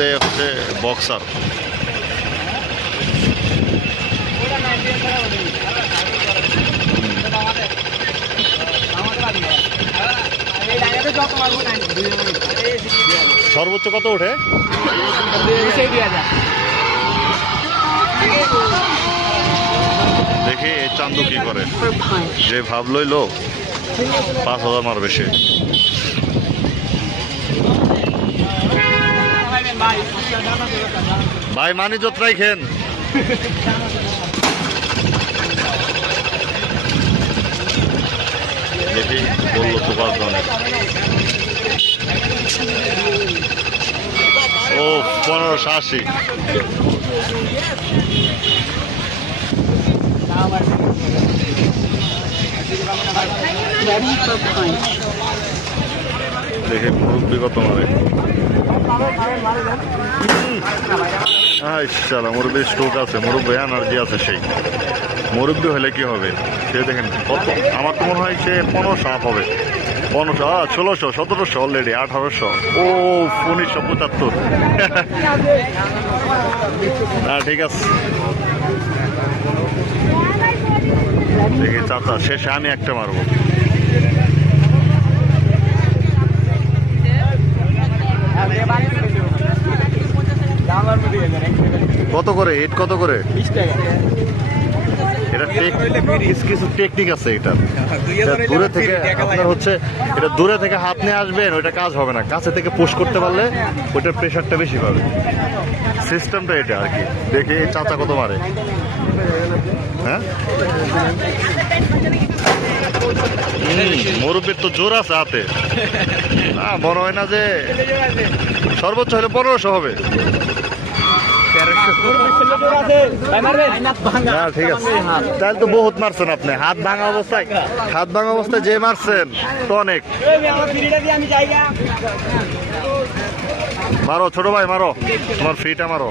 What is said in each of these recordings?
সাথে হচ্ছে বক্সার। সর্বোচ্চ কত ওঠে? দেখি এই চান্দু কি করে, যে ভাব লইলো 5,000 মারবে সে। ভাই মানি যত্রাই খেন। দেখি বললো তো 5 জনের। ও 1580। দেখি মুরব্বী কত মারে। মুরব্বীর স্ট্রোক আছে, মুরব্বী এনার্জি আছে। সেই মুরব্বী হলে কি হবে সে দেখেন কত। আমার তো মনে হয় সে 1500 আপ হবে। 1500, 1600, 1700 অলরেডি, 1800। ও 1975। হ্যাঁ ঠিক আছে। দেখি চাচা শেষে আমি একটা মারবো। কত করে হিট? কত করে? 20 টাকা। এটা কিছু টেকনিক আছে এটা। দূরে থেকে আপনার হচ্ছে এটা দূরে থেকে হাত নিয়ে আসবেন, ওইটা কাজ হবে না। কাছে থেকে পুশ করতে পারলে ওইটার প্রেশারটা বেশি পাবে। সিস্টেমটা এটা আর কি। দেখি চাচা কত মারে। হ্যাঁ মুরব্বীর তো জোর আছে হাতে। না মনে হয় না যে সর্বোচ্চ হলে 1500 হবে। ঠিক আছে, তাহলে তো বহুত মারছেন আপনি। হাত ভাঙা অবস্থায় যে মারছেন তো অনেক। মারো ছোট ভাই, মারো, তোমার ফ্রিটা মারো।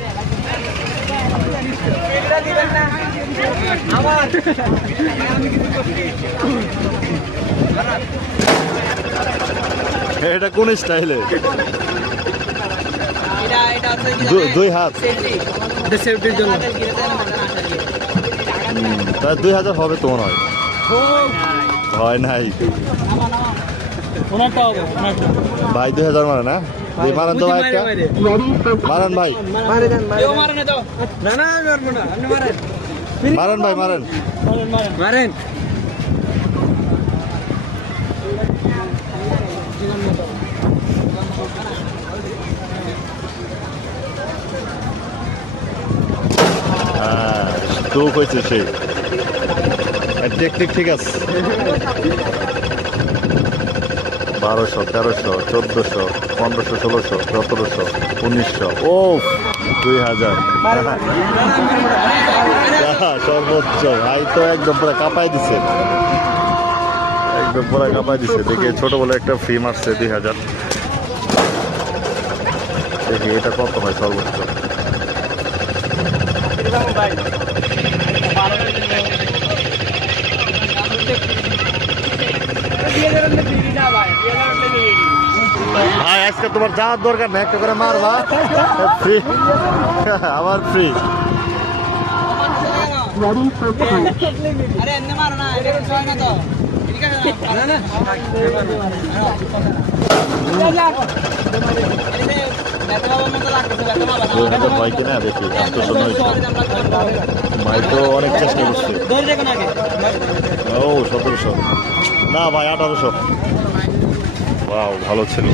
এটা কোন স্টাইলে? 2 হাত। তাই 2000 হবে তো মনে হয়। হয় নাই ভাই, 2000 মারে না? মারেন তো ভাই, একটা মারেন ভাই। মারেন ভাই, মারেন। হ্যাঁ স্ট্রোক হয়েছে সেই। টেকনিক ঠিক আছে। 1200, 1300, 1400, 1500, 1600, 1700, 1900, ও 2000। সর্বোচ্চ ভাই তো একদম পুরো কাঁপাই দিছে, একদম পুরো কাঁপাই দিছে। দেখি ছোট বলে একটা ফ্রি মারছে 2000। দেখি এটা কত হয় সর্বোচ্চ। ভাই আজকে তোমার যাওয়ার দরকার নেই, একটা করে মারবা ফ্রি, আবার ফ্রি। ভয় কিনা দেখি ভাই তো অনেক চেষ্টা করছে। ও 1700 না ভাই, 1800। ভালো ছিল।